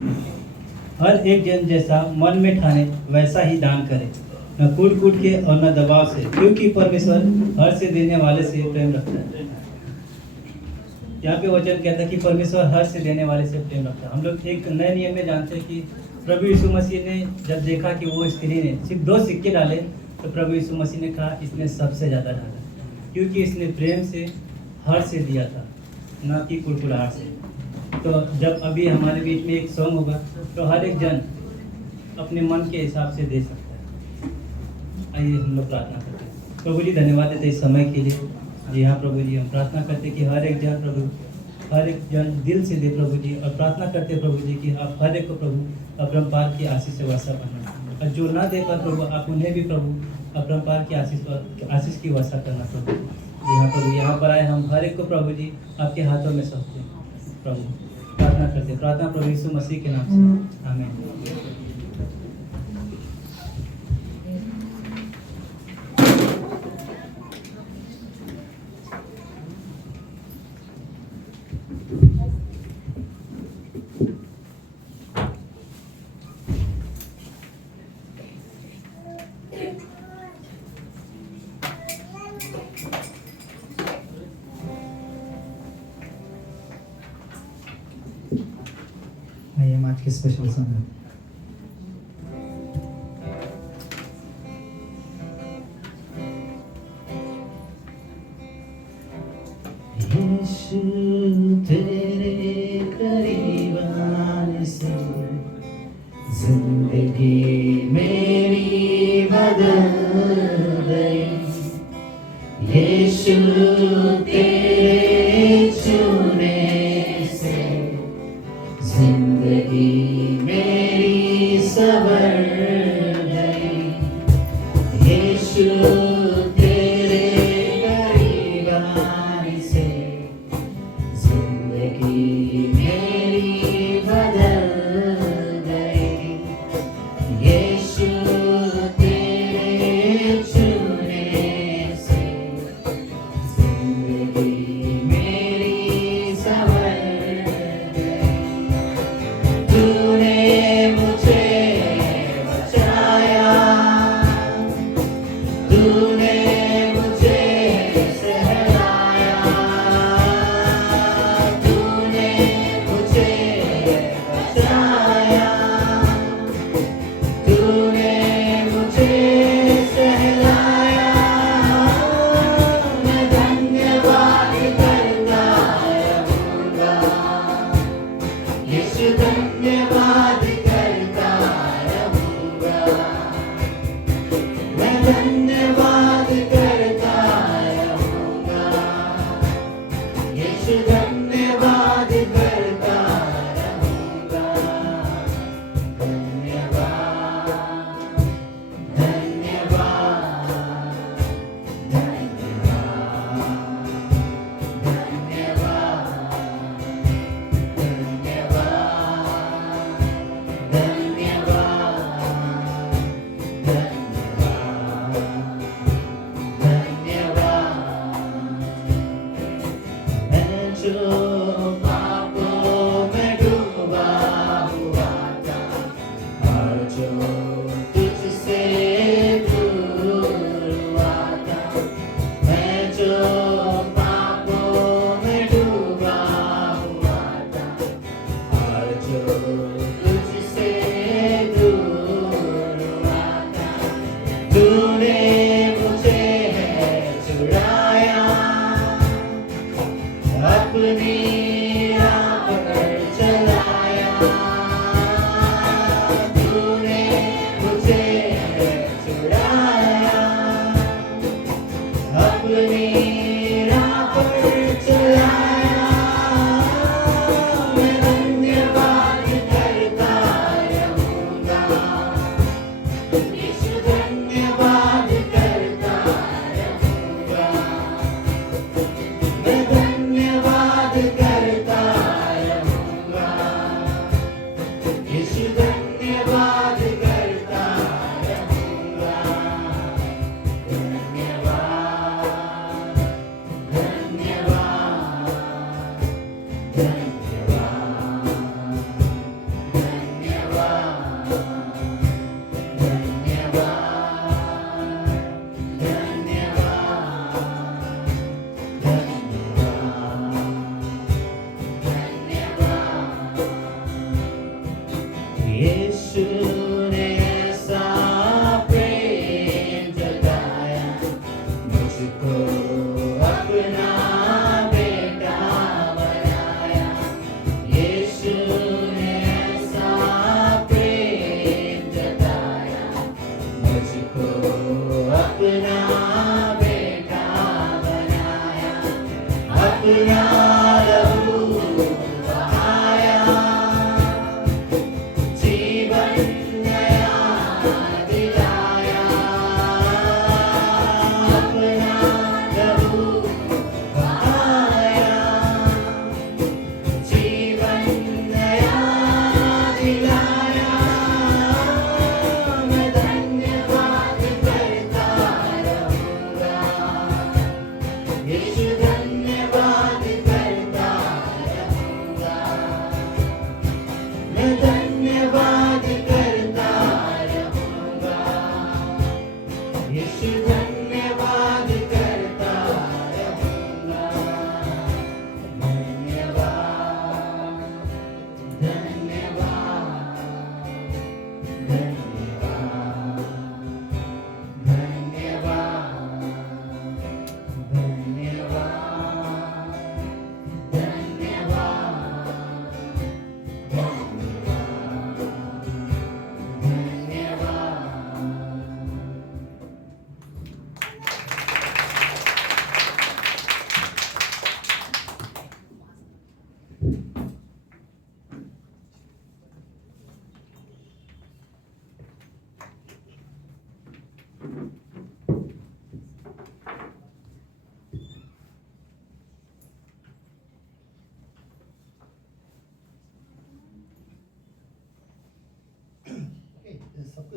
हर एक जन जैसा मन में ठाने वैसा ही दान करे, न कूट कूट के और न दबाव से, क्योंकि परमेश्वर हर से देने वाले से प्रेम रखता है। यहाँ पे वचन कहता है कि परमेश्वर हर से देने वाले से प्रेम रखता है। हम लोग एक नए नियम में जानते हैं कि प्रभु यीशु मसीह ने जब देखा कि वो स्त्री ने सिर्फ 2 सिक्के डाले, तो प्रभु यीशु मसीह ने कहा इसने सबसे ज़्यादा डाला, क्योंकि इसने प्रेम से हर से दिया था, ना कि कुड़कुड़ाहट से। तो जब अभी हमारे बीच में एक सॉन्ग होगा, तो हर एक जन अपने मन के हिसाब से दे सकता है। आइए हम लोग प्रार्थना करते हैं। प्रभु जी धन्यवाद देते इस समय के लिए। जी हाँ प्रभु जी, हम प्रार्थना करते कि हर एक जन प्रभु, हर एक जन दिल से दे प्रभु जी, और प्रार्थना करते प्रभु जी कि आप हर एक को प्रभु अपरंपार की आशीष से वर्षा बना, और जो ना दे पर प्रभु आप उन्हें भी प्रभु अपरंपार की आशीष की वर्षा करना प्रभु। जी हाँ प्रभु, यहाँ पर आए हम हर एक को प्रभु जी आपके हाथों में सौंपते हैं प्रभु। प्रार्थना करते, प्रार्थना प्रभु यीशु मसीह के नाम से, आमीन। आइए हम आज के स्पेशल सॉन्ग है। यीशु तेरे करीब आने से जिंदगी मेरी बदल गई। यीशु तेरे छूने से जिंदगी मेरी संवर गई। यीशु तेरे करीब आने से जिंदगी मेरी बदल गई। यीशु तेरे छूने से जिंदगी मेरी संवर गई। तूने मुझे बचाया, तूने मुझे सहलाया, तूने मुझे बचाया, तूने मुझे सहलाया। मैं धन्यवाद करता रहूंगा, यीशु धन्यवाद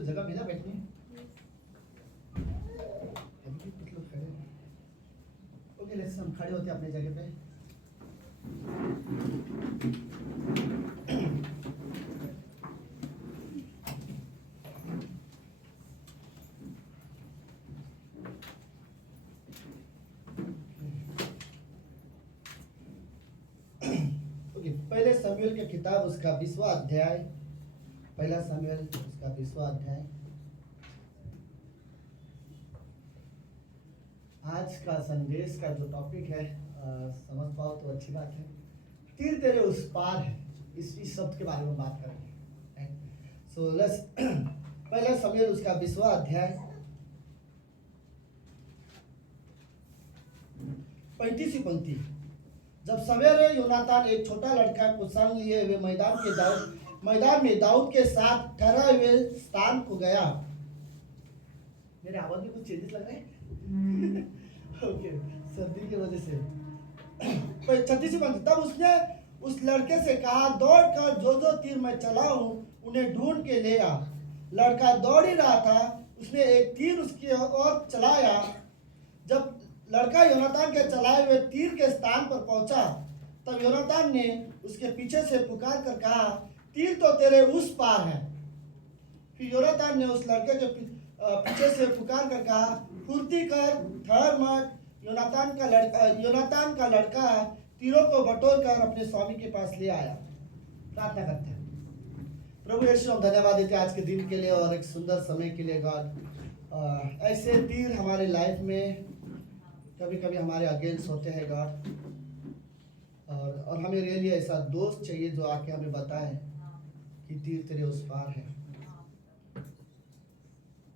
सबको जगह मिला बैठने? अभी भी कुछ लोग खड़े हैं। ओके लेट्स हम खड़े होते हैं अपने जगह पे। पहले शमूएल की किताब उसका 20वां अध्याय, पहला शमूएल उसका 20वां अध्याय। आज का संदेश का जो टॉपिक है समझ पाओ तो अच्छी बात है। तीर तेरे उस पार है, इस शब्द के बारे में बात करेंगे। सो लेट्स पहला शमूएल उसका 20वां अध्याय 35वीं पंक्ति। जब सवेरे योनातान एक छोटा लड़का को संग लिए हुए मैदान में दाऊद के साथ ठहरे हुए स्थान को गया। मेरे आवाज में कुछ चेंजेस लग रहे हैं? ओके, सर्दी की वजह से। 36वीं पंक्ति। तब उसने उस लड़के से कहा, दौड़कर जो तीर मैं चलाऊं उन्हें ढूंढ के ले आ। लड़का दौड़ ही रहा था, उसने एक तीर उसकी ओर चलाया। जब लड़का योनातान के चलाए हुए तीर के स्थान पर पहुंचा, तब योनातान ने उसके पीछे से पुकार कर कहा, तीर तो तेरे उस पार है। फिर योनातान ने उस लड़के के पीछे से पुकार कर कहा, फुर्ती कर, ठहर मत। योनातान का लड़का तीरों को बटोर कर अपने स्वामी के पास ले आया। प्रार्थना करते हैं। प्रभु यीशु, हम धन्यवाद देते हैं आज के दिन के लिए और एक सुंदर समय के लिए। गॉड, ऐसे तीर हमारे लाइफ में कभी कभी हमारे अगेंस्ट होते हैं गॉड, और हमें रियली ऐसा दोस्त चाहिए जो आके हमें बताए कि तीर तेरे उस पार है।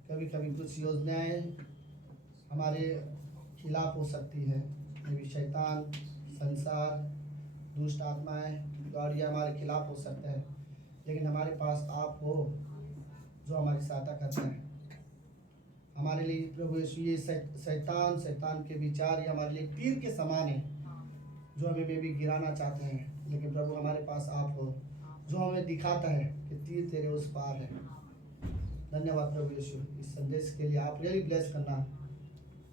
कभी कभी कुछ योजनाएं हमारे खिलाफ हो सकती है, कभी शैतान, संसार, दुष्ट आत्माएं गॉड, ये हमारे खिलाफ हो सकता है, लेकिन हमारे पास आप हो जो हमारी सहायता करता है। हमारे लिए प्रभु यीशु, ये शैतान के विचार ये हमारे लिए तीर के समान है जो हमें भी गिराना चाहते हैं, लेकिन प्रभु हमारे पास आप हो जो हमें दिखाता है कि तीर तेरे उस पार है। धन्यवाद प्रभु यीशु, इस संदेश के लिए आप रियली ब्लेस करना।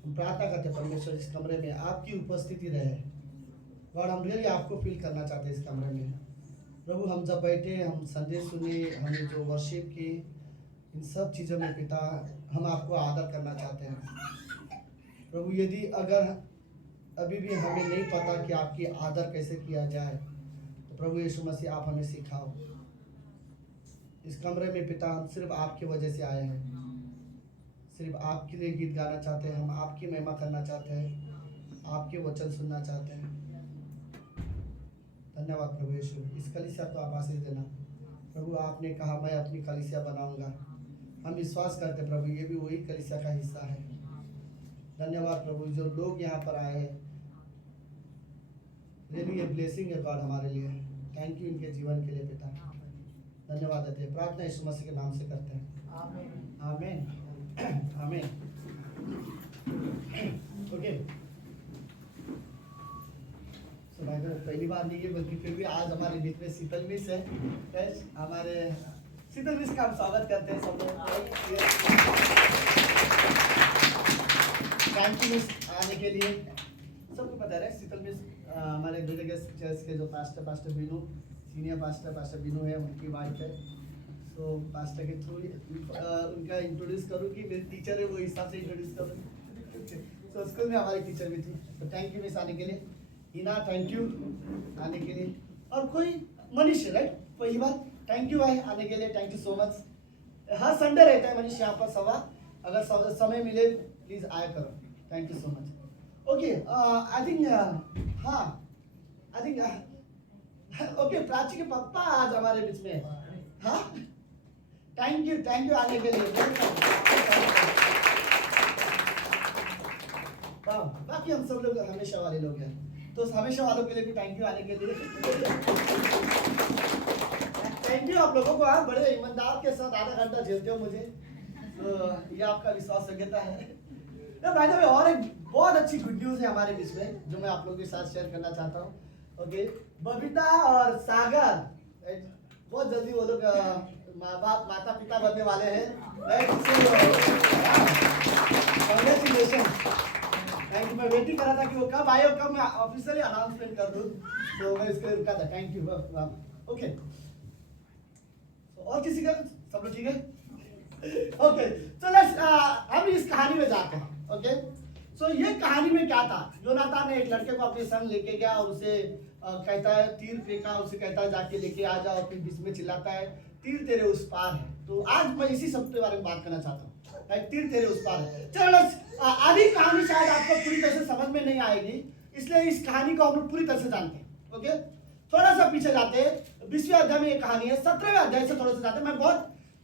हम प्रार्थना करते हैं परमेश्वर, इस कमरे में आपकी उपस्थिति रहे गॉड। हम रियली आपको फील करना चाहते हैं इस कमरे में प्रभु। हम जब बैठे, हम संदेश सुने, हमने जो वर्शिप की, इन सब चीज़ों में पिता हम आपको आदर करना चाहते हैं प्रभु। यदि अगर अभी भी हमें नहीं पता कि आपकी आदर कैसे किया जाए, तो प्रभु यीशु मसीह आप हमें सिखाओ। इस कमरे में पिता हम सिर्फ आपकी वजह से आए हैं, सिर्फ आपके लिए गीत गाना चाहते हैं, हम आपकी महिमा करना चाहते हैं, आपके वचन सुनना चाहते हैं। धन्यवाद प्रभु यीशु, इस कलीसिया को आप आशीष देना प्रभु। आपने कहा मैं अपनी कलीसिया बनाऊंगा, हम विश्वास करते प्रभु ये भी वही कलीसिया का हिस्सा है। धन्यवाद प्रभु, जो लोग यहाँ पर आए हैं रियली ये ब्लेसिंग है गॉड हमारे लिए। थैंक यू इनके जीवन के लिए पिता, धन्यवाद देते हैं। प्रार्थना यीशु मसीह के नाम से करते हैं, आमीन आमीन आमीन। ओके, सो भाई पहली बार नहीं है, बल्कि फिर भी आज हमारे बीच में शीतल मिस है। हमारे शीतल मिस का हम स्वागत करते हैं सब लोग। थैंक यू मिस आने के लिए। सबको पता है शीतल मिस हमारे ग्रेगस चर्च के जो pastor Binu, senior pastor Binu है, उनकी वाइफ है। तो पास्टर के थ्रू उनका इंट्रोड्यूस करूँ कि मेरी टीचर है, वो हिसाब से इंट्रोड्यूस करूँ। तो स्कूल में हमारी टीचर भी थी। तो थैंक यू मिस आने के लिए। हिना थैंक यू आने के लिए। और कोई मनीष राइट, पहली बात थैंक यू भाई आने के लिए, thank you so much. Her Sunday रहता है मनीष यहाँ पर सवा, अगर समय मिले प्लीज आया करो। Thank you so much. Okay, I think हाँ आई थिंक ओके, प्राची के पापा आज हमारे बीच में। हाँ थैंक यू आने के लिए। बाकी हम सब लोग हमेशा वाले लोग हैं, तो हमेशा वालों के लिए भी थैंक यू आने के लिए। थैंक यू आप लोगों को, आप बड़े ईमानदार के साथ आधा घंटा झेलते हो मुझे, तो ये आपका विश्वास योग्यता है। भाई साहब और एक बहुत अच्छी गुड न्यूज़ है हमारे बीच में जो मैं आप लोगों के साथ शेयर करना चाहता हूँ। ओके, बबीता और सागर बहुत जल्दी वो लोग माँ बाप माता पिता बनने वाले हैं। कॉन्ग्रेचुलेशन। Thank you. मैं वेटिंग कर रहा था कि वो कब आए और कब मैं ऑफिशियली अनाउंसमेंट कर दूं, तो मैं इसके लिए रुका था। Thank you. ओके, और किसी का सब लोग ठीक है? ओके, तो लेट्स हम इस कहानी में जाते हैं। ओके, सो ये कहानी में क्या था? योनातान ने एक लड़के को अपने संग लेके गया और उसे कहता है तीर फेंका, उसे कहता है जाके लेके आ जाओ, फिर बीच में चिल्लाता है तीर तेरे उस पार है। तो आज मैं इसी सब के बारे में बात करना चाहता हूँ, राइट? तीर तेरे उस पार है। चलो आधी कहानी शायद आपको पूरी तरह से समझ में नहीं आएगी, इसलिए इस कहानी को हम लोग पूरी तरह से जानते हैं। ओके, थोड़ा सा पीछे जाते हैं। 20वें अध्याय में एक कहानी है, 17वें अध्याय से थोड़ा सा जाते हैं। मैं बहुत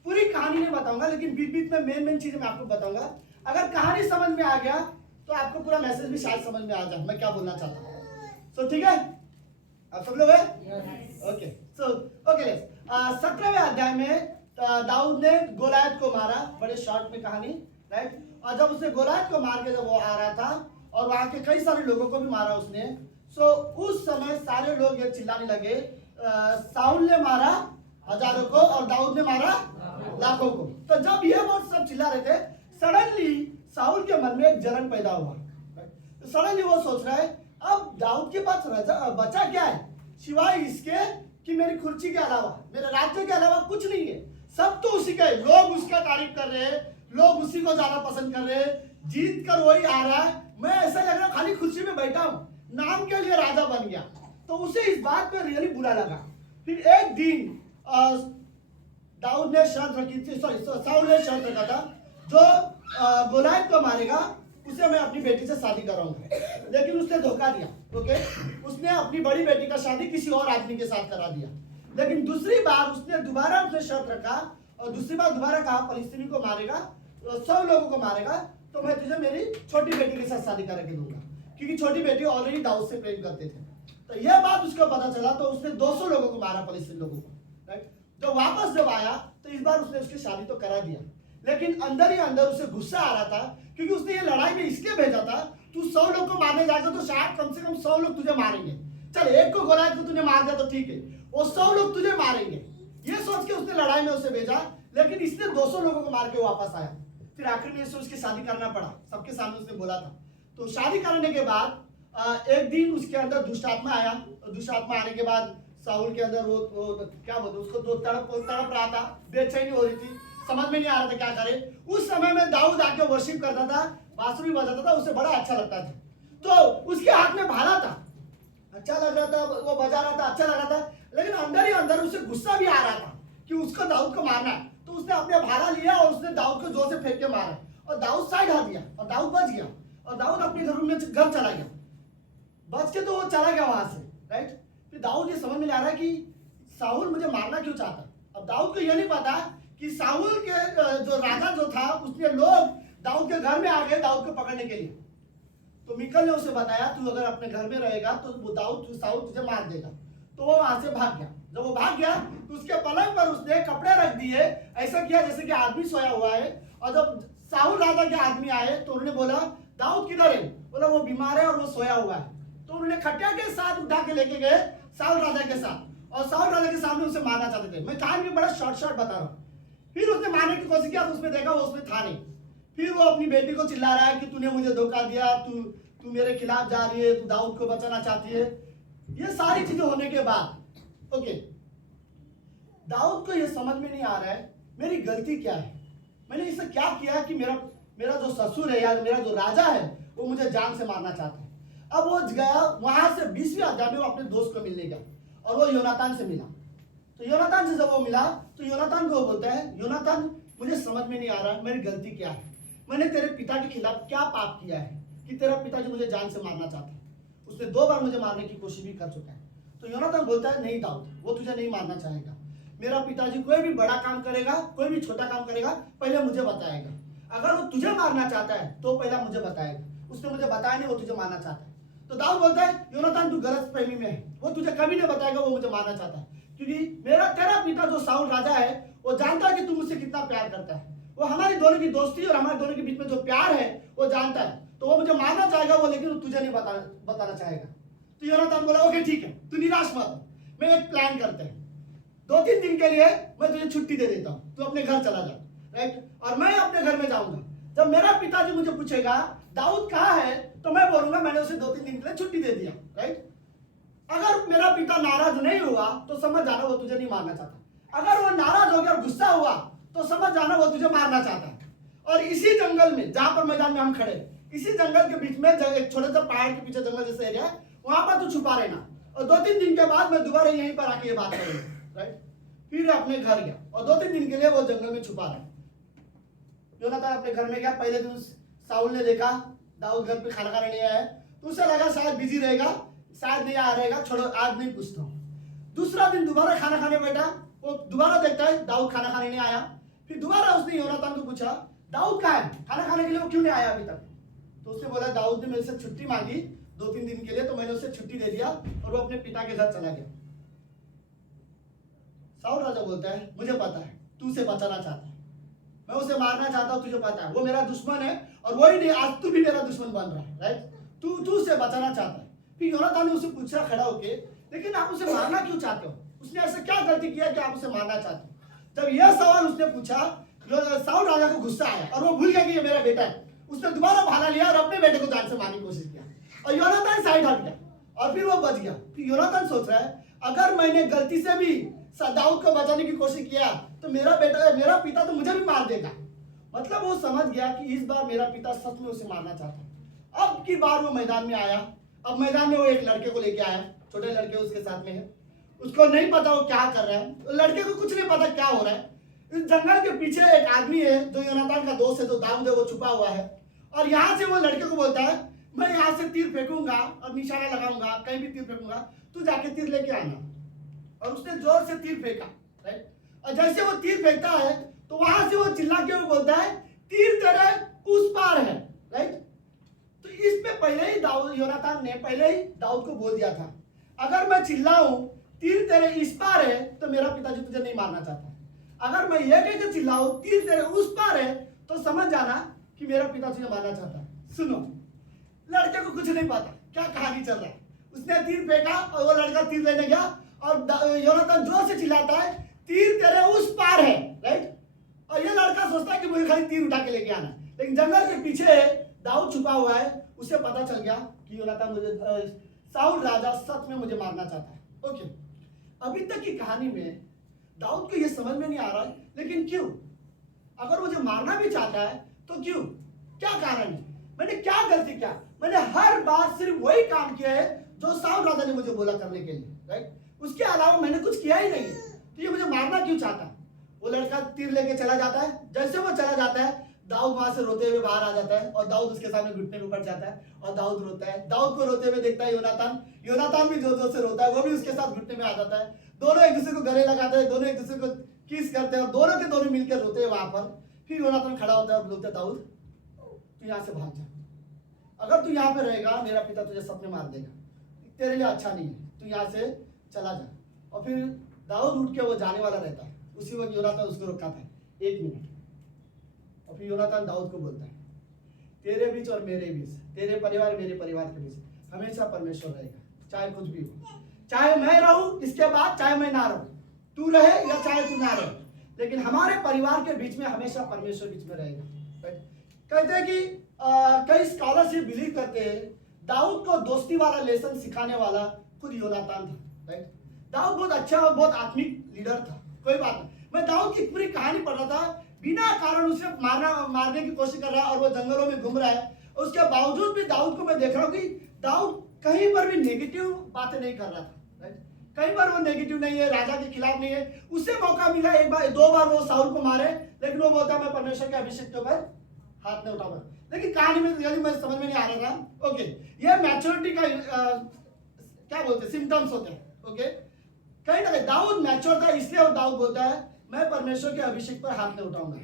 पूरी कहानी नहीं बताऊंगा, लेकिन बीच बीच में मेन चीजें मैं आपको बताऊंगा। अगर कहानी समझ में आ गया तो आपको पूरा मैसेज भी शायद समझ में आ जाए मैं क्या बोलना चाहता हूँ। सो ठीक है, आप सब लोग हैं? ओके, सो ओके, 17वें अध्याय में दाऊद ने गोलायत को मारा। बड़े शॉर्ट में कहानी, राइट? और जब उसने गोलायत को मार के जब वो आ रहा था और वहां के कई सारे लोगों को भी मारा उसने, सो उस समय सारे लोग ये चिल्लाने लगे, साउल ने मारा हजारों को और दाऊद ने मारा लाखों को। तो जब ये बहुत सब चिल्ला रहे थे, सडनली साउल के मन में एक जलन पैदा हुआ। तो सडनली वो सोच रहा है अब दाऊद के पास बचा क्या है सिवाय इसके कि मेरी खुर्ची के अलावा, मेरे राज्य के अलावा कुछ नहीं है। सब तो उसी का है, लोग उसका तारीफ कर रहे हैं, लोग उसी को ज्यादा पसंद कर रहे हैं, जीत कर वही आ रहा है। मैं ऐसा लग रहा है खाली कुर्सी में बैठा हूं, नाम के लिए राजा बन गया। तो उसे इस बात पे रियली बुरा लगा। फिर एक दिन दाऊद ने शर्त रखी थी, साउल ने शर्त रखा था, जो गोलायत को मारेगा उसे मैं अपनी बेटी से शादी कराऊंगा। लेकिन उसने धोखा दिया। ओके, उसने अपनी बड़ी बेटी का शादी किसी और आदमी के साथ करा दिया। लेकिन दूसरी बार उसने दोबारा उसने शर्त रखा और दूसरी बार दोबारा कहा फलिस्तीनी को मारेगा, 100 लोगों को मारेगा तो मैं तुझे मेरी छोटी बेटी के साथ शादी करके दूंगा, क्योंकि छोटी बेटी ऑलरेडी दाऊद से प्रेम करते थे। तो यह बात उसको पता चला तो उसने 200 लोगों को मारा, फलिस्तीन लोगों को, राइट? तो वापस जब आया तो इस बार उसने उसकी शादी तो करा दिया, लेकिन अंदर ही अंदर उसे गुस्सा आ रहा था, क्योंकि उसने ये लड़ाई में इसलिए भेजा था तू 100 लोग को मारने जाएगा तो शायद कम से कम 100 लोग तुझे मारेंगे। चल एक को गोलायत को तूने मार दिया तो ठीक है, वो 100 लोग तुझे मारेंगे, ये सोच के उसने लड़ाई में उसे भेजा। लेकिन इसने 200 लोगों को मार के वापस आया। फिर आखिर में उसकी शादी करना पड़ा, सबके सामने उसने बोला था। तो शादी करने के बाद एक दिन उसके अंदर दुष्ट आत्मा आया। दुष्ट आत्मा आने के बाद साउल के अंदर वो क्या बोलते उसको, तो तड़प रहा था, बेचैनी हो रही थी, समझ में नहीं आ रहा था क्या करे। उस समय में दाऊद आके वर्शिप करता था, बांसुरी बजाता था, उसे बड़ा अच्छा लगता था। तो उसके हाथ में भाला था, अच्छा लग रहा था, वो बजा रहा था, अच्छा लग रहा था। लेकिन अंदर ही अंदर उसे गुस्सा भी आ रहा था कि उसको दाऊद को मारना है। तो उसने अपने भाला लिया और उसने दाऊद को जोर से फेंक के मारा और दाऊद साइड हट गया और दाऊद बच गया और दाऊद अपने घर चला गया। बच के तो वो चला गया वहां से, राइट? फिर दाऊद ये समझ में आ रहा है कि साउल मुझे मारना क्यों चाहता है। अब दाऊद को ये नहीं पता कि साउल के जो राजा जो था उसने लोग दाऊद के घर में आ गए दाऊद को पकड़ने के लिए। तो मिकल ने उसे बताया तू अगर अपने घर में रहेगा तो वो साउल तुझे मार देगा। तो वो वहां से भाग गया। जब वो भाग गया तो उसके पलंग पर उसने कपड़े रख दिए, ऐसा किया जैसे कि आदमी सोया हुआ है। और जब साउल राजा के आदमी आए तो उन्होंने बोला दाऊद किधर है? बोला वो बीमार है और वो सोया हुआ है। तो उन्होंने खटिया के साथ उठा के लेके गए साउल राजा के साथ और साउल राजा के सामने उसे मारना चाहते थे। मैं कहानी में बड़ा शॉर्ट बता रहा हूँ। फिर उसने मारने की कोशिश किया तो उसमें देखा वो उसमें था नहीं। फिर वो अपनी बेटी को चिल्ला रहा है कि तूने मुझे धोखा दिया, तू मेरे खिलाफ जा रही है, तू दाऊद को बचाना चाहती है। ये सारी चीजें होने के बाद ओके, दाऊद को ये समझ में नहीं आ रहा है मेरी गलती क्या है, मैंने इससे क्या किया कि मेरा जो ससुर है या मेरा जो राजा है वो मुझे जान से मारना चाहता है। अब वो गया वहां से 20वें अध्याय में वो अपने दोस्त को मिलने गया और वो योनातान से मिला। तो योनातान से जब वो मिला तो योनातान को बोलता है योनातान मुझे समझ में नहीं आ रहा मेरी गलती क्या है, मैंने तेरे पिता के खिलाफ क्या पाप किया है कि तेरा पिताजी मुझे जान से मारना चाहता है। उसने 2 बार मुझे मारने की कोशिश भी कर चुका है। तो योनातान बोलता है नहीं दाऊद, वो तुझे नहीं मारना चाहेगा। मेरा पिताजी कोई भी बड़ा काम करेगा, कोई भी छोटा काम करेगा, पहले मुझे बताएगा। अगर वो तुझे मारना चाहता है तो पहले मुझे बताएगा। उसने मुझे बताया नहीं वो तुझे मारना चाहता है। तो दाऊद बोलता है योनातान तू गलत फहमी में है, वो तुझे कभी नहीं बताएगा वो मुझे मारना चाहता है, क्योंकि तेरा पिता जो साउल राजा है वो जानता है कि तू मुझसे कितना प्यार करता है। वो हमारी दोनों की दोस्ती और हमारे दोनों के बीच में जो प्यार है वो जानता है। तो वो मुझे मारना चाहेगा वो, लेकिन वो तुझे नहीं बताना चाहेगा। तो योनातान बोला ओके ठीक है, तू निराश मत, मैं एक प्लान करते हैं। 2-3 दिन के लिए मैं तुझे छुट्टी दे देता हूँ, तू अपने घर चला जा, राइट। और मैं अपने घर में जाऊंगा। जब मेरा पिताजी मुझे पूछेगा दाऊद कहाँ है, तो मैं बोलूंगा मैंने उसे 2-3 दिन के लिए छुट्टी दे दिया, राइट। अगर मेरा पिता नाराज नहीं हुआ तो समझ जाना वो तुझे नहीं मारना चाहता। अगर वो नाराज हो गया और गुस्सा हुआ तो समझ जाना वो तुझे मारना चाहता है। और इसी जंगल में, जहां पर मैदान में हम खड़े, इसी जंगल के बीच में एक छोटे से पहाड़ के पीछे जंगल जैसा एरिया है, वहां पर तू छुपा रहना। और 2-3 दिन के बाद मैं दोबारा यहीं पर आके ये बात करूंगा, राइट। फिर अपने घर गया और 2-3 दिन के लिए वो जंगल में छुपा रहा। योनातान अपने घर में गया। पहले दिन साउल ने देखा दाऊद घर पे खाना खाने नहीं आया, तो उसे लगा शायद बिजी रहेगा, शायद नहीं आ रहेगा, छोड़ो आज नहीं पूछता हूँ। दूसरा दिन दोबारा खाना खाने बैठा, वो दोबारा देखता है दाऊद खाना खाने नहीं आया। फिर दोबारा उसने योनातान को पूछा दाऊद कहाँ है, खाना खाने के लिए वो क्यों नहीं आया अभी तक। तो उसने बोला दाऊद ने मेरे से छुट्टी मांगी 2-3 दिन के लिए, तो मैंने उसे छुट्टी दे दिया और वो अपने पिता के घर चला गया। साउल राजा बोलता है मुझे पता है तू उसे बचाना चाहता है, मैं उसे मारना चाहता हूँ, तुझे पता है वो मेरा दुश्मन है और वही नहीं आज तू भी मेरा दुश्मन बन रहा है, राइट। तू उसे बचाना चाहता है। फिर योनातान ने उसे पूछा खड़ा होके, लेकिन आप उसे मारना क्यों चाहते हो, उसने ऐसा क्या गलती किया कि आप उसे मारना चाहते हो। जब यह सवाल उसने पूछा, साउल राजा को गुस्सा आया और वो भूल गया कि ये मेरा बेटा है। उसने दोबारा भाला लिया और अपने बेटे को जान से मारने की कोशिश किया और योनातान साइड हट गया और फिर वो बच गया। फिर योनातान सोच रहा है अगर मैंने गलती से भी दाऊद को बचाने की कोशिश किया तो मेरा पिता तो मुझे भी मार देगा। मतलब वो समझ गया कि इस बार मेरा पिता सच में उसे मारना चाहता है। अब की बार वो मैदान में आया। अब मैदान में वो एक लड़के को लेके आया, छोटे लड़के उसके साथ में है, उसको नहीं पता वो क्या कर रहा है, लड़के को कुछ नहीं पता क्या हो रहा है। इस जंगल के पीछे एक आदमी है जो योनातान का दोस्त है, जो दाऊद है, वो छुपा हुआ है। और यहाँ से वो लड़के को बोलता है मैं यहाँ से तीर फेंकूंगा और निशाना लगाऊंगा, कहीं भी तीर फेंकूंगा, तू जाके तीर लेके आना। और उसने जोर से तीर फेंका, राइट। और जैसे वो तीर फेंकता है तो वहां से वो चिल्ला के वो बोलता है तीर तेरे उस पार है, राइट। तो इसमें पहले ही योनातान ने पहले ही दाऊद को बोल दिया था अगर मैं चिल्लाऊं तीर तेरे इस पार है तो मेरा पिताजी तुझे नहीं मारना चाहता। अगर मैं ये कहकर चिल्लाऊं तीर तेरे उस पार है तो समझ जाना कि मेरा पिता तुझे मारना चाहता है। सुनो, लड़के को कुछ नहीं पता क्या कहानी चल रहा है। उसने तीर फेंका और वो लड़का तीर लेने गया और योनातान जोर से चिल्लाता है तीर तेरे उस पार है, राइट। और ये लड़का सोचता है कि मुझे खाली तीर उठा के लेके आना, लेकिन जंगल के पीछे दाऊद छुपा हुआ है। उसे पता चल गया कि योनातान साउल राजा सच में मुझे मारना चाहता है। ओके, अभी तक की कहानी में दाऊद को ये समझ में नहीं आ रहा है, लेकिन क्यों? अगर मुझे मारना भी चाहता है तो क्यों, क्या कारण है? मैंने क्या गलती किया? मैंने हर बार सिर्फ वही काम किया है जो साउल राजा ने मुझे बोला करने के लिए, राइट। उसके अलावा मैंने कुछ किया ही नहीं है, तो ये मुझे मारना क्यों चाहता है? वो लड़का तीर लेके चला जाता है। जैसे वो चला जाता है दाऊद वहां से रोते हुए बाहर आ जाता है और दाऊद उसके सामने घुटने में पड़ जाता है और दाऊद रोता है। दाऊद को रोते हुए देखता है योनातान भी जोर जोर से रोता है, वो भी उसके साथ घुटने में आ जाता है। दोनों एक दूसरे को गले लगाते हैं, दोनों एक दूसरे को किस करते हैं और दोनों के दोनों मिलकर रोते हैं वहां पर। फिर योनातान खड़ा होता है और बोलता है दाऊद तू यहाँ से भाग जा, अगर तू यहाँ पे रहेगा मेरा पिता तुझे सच में मार देगा, तेरे लिए अच्छा नहीं है, तू यहाँ से चला जा। और फिर दाऊद उठ के वो जाने वाला रहता है। उसी वक्त योनातान उसको रोका था 1 मिनट। और फिर योनातान दाऊद को बोलता है तेरे बीच और मेरे बीच, तेरे परिवार मेरे परिवार के बीच हमेशा परमेश्वर रहेगा, चाहे कुछ भी हो, चाहे मैं रहूं इसके बाद, चाहे मैं ना रहूं, तू रहे या चाहे तू ना रहे, लेकिन हमारे परिवार के बीच में हमेशा परमेश्वर बीच में रहेगा। कहते हैं कि कई स्कॉलरशिप बिलीव करते हैं दाऊद को दोस्ती वाला लेसन सिखाने वाला खुद योनातान था, राइट। दाऊद बहुत अच्छा और बहुत आत्मिक लीडर था, कोई बात नहीं। मैं दाऊद की पूरी कहानी पढ़ रहा था, बिना कारण उसे मारने की कोशिश कर रहा है और वो जंगलों में घूम रहा है। उसके बावजूद भी दाऊद को मैं देख रहा हूँ कि दाऊद कहीं पर भी नेगेटिव बातें नहीं कर रहा था, राइट। कहीं पर वो नेगेटिव नहीं है, राजा के खिलाफ नहीं है। उसे मौका मिला 1 बार 2 बार वो साउल को मारे, लेकिन वो बोलता मैं परमेश्वर के अभिषेक के ऊपर हाथ नहीं उठाऊंगा। लेकिन कहानी में रियली मैं समझ में नहीं आ रहा था। ओके, ये मैच्योरिटी का क्या बोलते हैं सिम्टम्स होते हैं। ओके, कहीं ना कहीं दाऊद मैच्योर था, इसलिए वो दाऊद बोलता है मैं परमेश्वर के अभिषेक पर हाथ नहीं उठाऊंगा।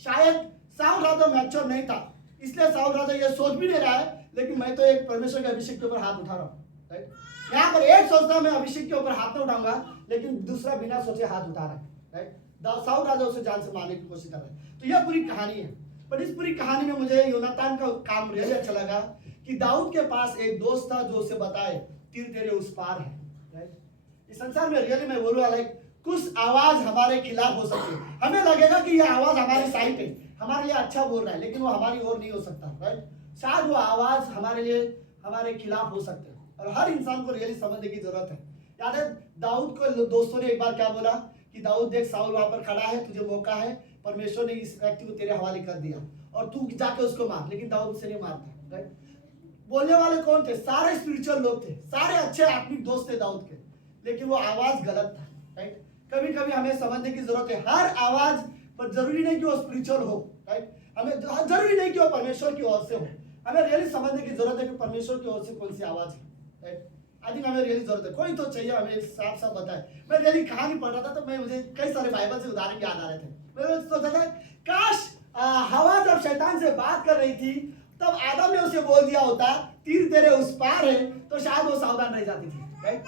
शायद साउल राजा मैच्योर नहीं था, इसलिए साउल राजा ये सोच भी नहीं रहा है, लेकिन मैं तो एक परमेश्वर के अभिषेक के ऊपर हाथ उठा रहा हूँ, राइट। यहाँ पर एक सोचता मैं अभिषेक के ऊपर हाथ नहीं उठाऊंगा, लेकिन दूसरा बिना सोचे हाथ उठा रहा है, राइट। साउल राजा उसे जान से मारने की कोशिश कर रहा है। तो यह पूरी कहानी है। पर इस पूरी कहानी में मुझे योनातान का काम रियली अच्छा लगा कि दाऊद के पास एक दोस्त था जो उसे बताए तीर तेरे उस पार है, राइट। इस संसार में रियली मैं बोलूँगा लाइक कुछ आवाज हमारे खिलाफ हो सकती है। हमें लगेगा कि यह आवाज हमारी साइड है, हमारे लिए अच्छा बोल रहा है, लेकिन वो हमारी ओर नहीं हो सकता, राइट। शायद वो आवाज हमारे लिए हमारे खिलाफ हो सकते हैं, और हर इंसान को रियली समझने की जरूरत है। याद है दाऊद को दोस्तों ने एक बार क्या बोला कि दाऊद देख साउल वहां पर खड़ा है, तुझे मौका है, परमेश्वर ने इस व्यक्ति को तेरे हवाले कर दिया और तू जाके उसको मार, लेकिन दाऊद उसे नहीं मारता, राइट। बोलने वाले कौन थे? सारे स्पिरिचुअल लोग थे, सारे अच्छे आत्मिक दोस्त थे दाऊद के, लेकिन वो आवाज गलत था, राइट। कभी कभी हमें समझने की जरूरत है, हर आवाज पर जरूरी नहीं कि वो स्पिरिचुअल हो, राइट। हमें जरूरी नहीं कि वो परमेश्वर की ओर से हो, हमें रियली समझने की जरूरत है कि परमेश्वर की ओर से कौन सी आवाज है, राइट। आई थिंक हमें रियली जरूरत है, कोई तो चाहिए हमें साफ साफ बताए। मैं रियली कहानी पढ़ रहा था तो मैं मुझे कई सारे बाइबल से उदाहरण याद आ रहे थे। मैंने सोचा था काश हवा जब शैतान से बात कर रही थी तब आदम ने उसे बोल दिया होता तीर तेरे उस पार है, तो शायद वो सावधान रह जाती थी, राइट।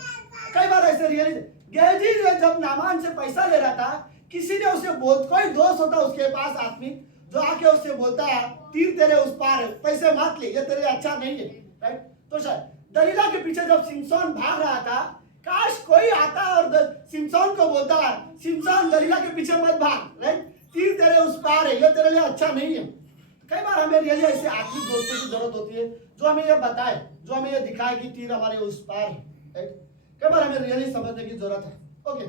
कई बार ऐसे रियली गेहजी जब नामान से पैसा ले रहा था, किसी ने उसे बोल, कोई दोस्त होता उसके पास आत्मिक जो आके उससे बोलता है तीर तेरे उस पार है, पैसे मत ले, ये तेरे लिए अच्छा नहीं है, राइट। तो शायद दलीला के पीछे जब सिमसोन भाग रहा था, काश कोई आता और सिमसोन को बोलता है सिमसोन दलीला के पीछे मत भाग, राइट, तीर तेरे उस पार है, ये तेरे लिए अच्छा नहीं है। कई बार हमें रियली ऐसे आत्मिक दोस्तों की जरूरत होती है जो हमें ये बताए, जो हमें ये दिखाए कि तीर हमारे उस पार है, राइट। कई बार हमें रियली समझने की जरूरत है। ओके,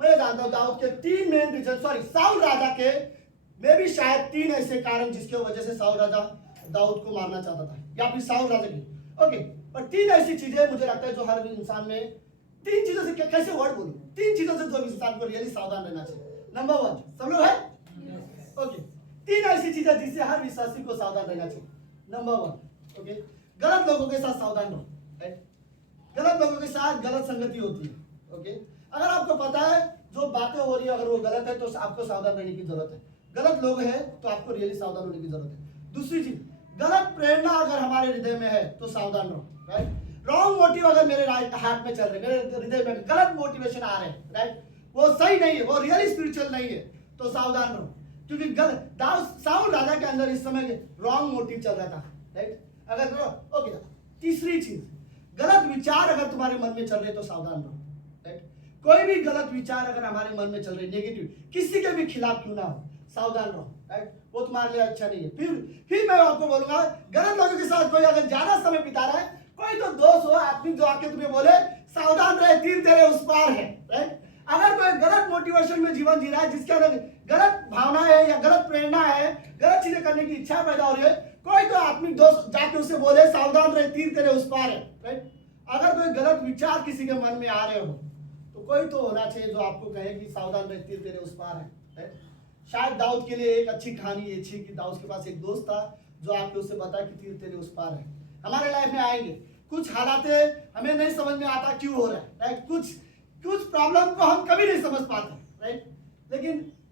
मैं जानता हूं दाऊद के 3 मेन रीजन, सॉरी साउल राजा के में भी शायद 3 ऐसे कारण जिसके वजह से साउल राजा दाऊद को मारना चाहता था, या फिर साउल राजा की। ओके, और 3 ऐसी चीजें मुझे लगता है जो हर इंसान में, 3 चीजों से कैसे वर्ड बोलूं, 3 चीजों से जो इंसान को रियली सावधान रहना चाहिए। नंबर 1, सब लोग है? ओके, 3 ऐसी चीजें जिससे हर विश्वासी को सावधान रहना चाहिए। नंबर 1, ओके, गलत लोगों के साथ सावधान रहो, राइट। गलत लोगों के साथ गलत संगति होती है, ओके। अगर आपको पता है जो बातें हो रही है अगर वो गलत है तो आपको सावधान रहने की जरूरत है। गलत लोग हैं तो आपको रियली सावधान होने की जरूरत है। दूसरी चीज, गलत प्रेरणा अगर हमारे हृदय में है तो सावधान रहो, राइट। रॉन्ग मोटिव अगर मेरे हाथ में चल रहे, मेरे हृदय में गलत मोटिवेशन आ रहे हैं, राइट, वो सही नहीं है, वो रियली स्पिरिचुअल नहीं है, तो सावधान रहो। क्योंकि साउल राजा के अंदर इस समय रॉन्ग मोटिव चल रहा था, राइट। अगर ओके, तीसरी चीज, गलत विचार अगर तुम्हारे मन में चल रहे तो सावधान रहो, राइट। कोई भी गलत विचार अगर हमारे मन में चल रहे, नेगेटिव, किसी के भी खिलाफ क्यों ना हो, सावधान रहो, राइट। वो तुम्हारे लिए अच्छा नहीं है। फिर मैं आपको बोलूंगा, गलत लोगों के साथ कोई अगर ज्यादा समय बिता रहा है, कोई तो दोस्त हो आदमी जो आके तुम्हें बोले सावधान रहे, तीर तेरे उस पार है, राइट। अगर कोई गलत मोटिवेशन में जीवन जी रहा है, जिसके अंदर गलत भावना है या गलत प्रेरणा है, गलत चीजें करने की इच्छा पैदा हो रही है, कोई तो आत्मिक दोस्त जाके उसे बोले सावधान रहे, तीर तेरे उस पार है, राइट। अगर कोई गलत विचार किसी के मन में आ रहे हो तो कोई तो होना चाहिए जो आपको कहे कि सावधान रहे, तीर तेरे उस पार है, राइट। शायद दाऊद के लिए एक अच्छी कहानी ये थी कि दाऊद के पास एक दोस्त था जो आपको उसे बताया कि तीर तेरे उस पार है। हमारे लाइफ में आएंगे कुछ हालात हमें नहीं समझ में आता क्यों हो रहा है, राइट। कुछ प्रॉब्लम को हम कभी नहीं समझ पाते, राइट।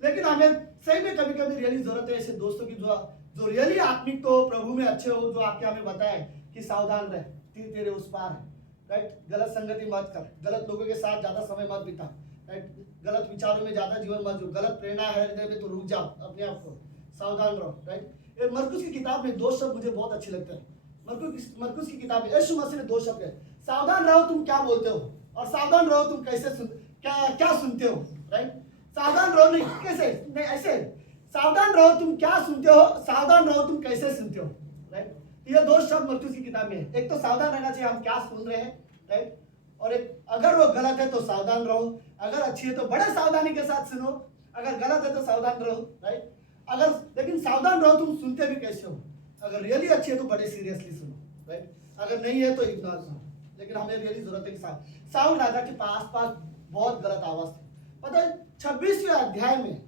लेकिन हमें सही में कभी कभी रियली जरूरत है ऐसे दोस्तों की जो रियली आत्मिक तो प्रभु में अच्छे हो, जो आके हमें बताए कि सावधान रहे, तीर तेरे उस पार है, राइट। गलत संगति मत कर, गलत लोगों के साथ ज्यादा समय मत बिता, राइट। गलत विचारों में ज्यादा जीवन मत जो, गलत प्रेरणा है हृदय में तो रुक जाओ, अपने आप को सावधान रहो, राइट। मरकुस की किताब में 2 शब्द मुझे बहुत अच्छे लगते हैं। मरकुस की किताब में यीशु मसीह ने 2 शब्द है, सावधान रहो तुम क्या बोलते हो, और सावधान रहो तुम कैसे क्या सुनते हो, राइट। सावधान रहो नहीं कैसे नहीं, ऐसे सावधान रहो तुम क्या सुनते हो, सावधान रहो तुम कैसे सुनते हो, राइट। ये 2 शब्द मरकुस की किताब में है। एक तो सावधान रहना चाहिए हम क्या सुन रहे हैं, राइट, और एक अगर वो गलत है तो सावधान रहो, अगर अच्छी है तो बड़े सावधानी के साथ सुनो, अगर गलत है तो सावधान रहो, राइट। अगर लेकिन सावधान रहो तुम सुनते भी कैसे हो, अगर रियली अच्छी है तो बड़े सीरियसली सुनो, राइट। अगर नहीं है तो इग्नोर करो। लेकिन हमें रियली जरूरत है कि साउल राजा के पास बहुत गलत आवाज थी। पता है 26वें अध्याय में